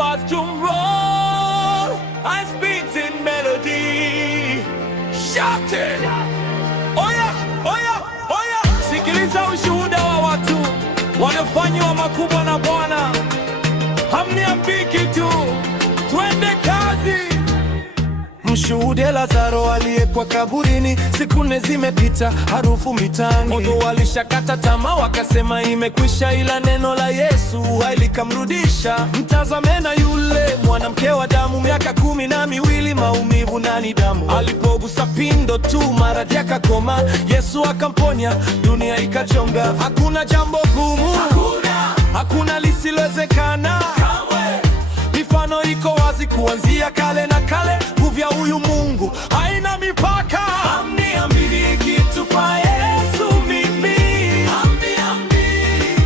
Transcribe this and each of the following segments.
fast drum roll, I speak in melody. Shout it! Oya, oya, oya! Sikiliza ushuhuda wa watu waliofanywa makubwa na Bwana. Hamniambii kitu, twende kazi. Mshuhude Lazaro aliyekuwa kaburini, siku nne zimepita, harufu mitaani. Watu walishakata tamaa, wakasema imekwisha, ila neno la Yesu likamrudisha. Mtazame na yule mwanamke wa damu, miaka 12, maumivu na damu. Alipogusa pindo tu, maradhi yakakoma, Yesu akamponya, dunia ikachonga. Hakuna jambo gumu, hakuna lisilowezekana. Mifano iko wazi kuanzia kale na kale. Nguvu ya huyu Mungu haina mipaka. Hamniambii kitu kwa Yesu mimi.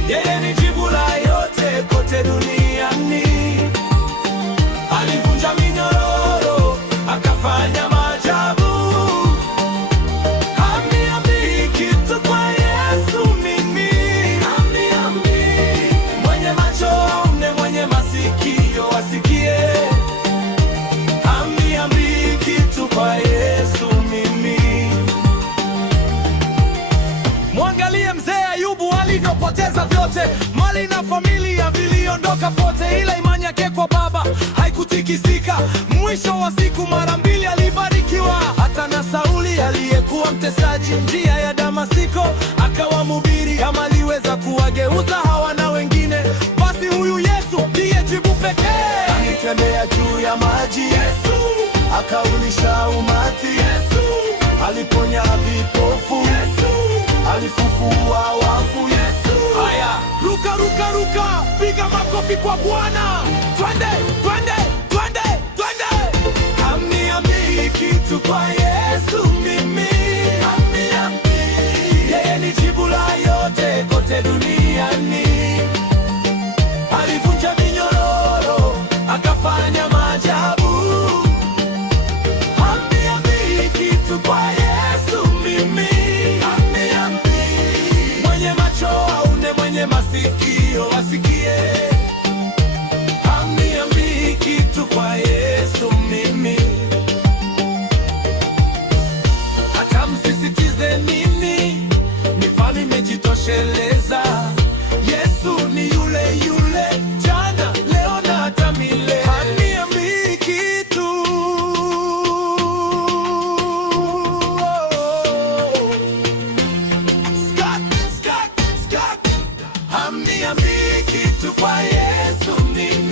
Yeye ni jibu la yote kote duniani. Alivunja minyororo, akafanya maajabu. Hamniambii kitu kwa Yesu mimi. Mwenye macho aone, mwenye masikio asikie. Hamniambii kitu kwa Yesu mimi. Mwangalie mzee Ayubu alivyopoteza vyote, mali na familia viliondoka pote, ila imani yake kwa Baba haikutikisika. Mwisho wa siku mara 2 alibarikiwa. Hata na Sauli aliyekuwa mtesaji njia ya Damasiko, akawa mhubiri. Kama aliweza kuwageuza hawa na wengine, basi huyu Yesu ndiye jibu pekee. Alitembea juu ya maji Yesu, akaulisha umati Yesu, aliponya vipofu Yesu, alifufua wafu Yesu. Haya, ruka ruka ruka, piga makofi kwa Bwana. Twende, twende, twende, twende. Hamniambii kitu kwa Yesu mimi. Yeye ni jibu la yote kote duniani. Alivunja minyororo, akafanya maajabu. Hamniambii kitu kwa Yesu mimi. Mwenye macho aone, mwenye masikio asikie. Hamniambii kitu kwa Yesu mimi. Hata msisitize nini, mifano imejitosheleza. Yesu ni yule yule, jana, leo na hata milele. Hamniambii kitu. Hamniambii kitu kwa Yesu mimi.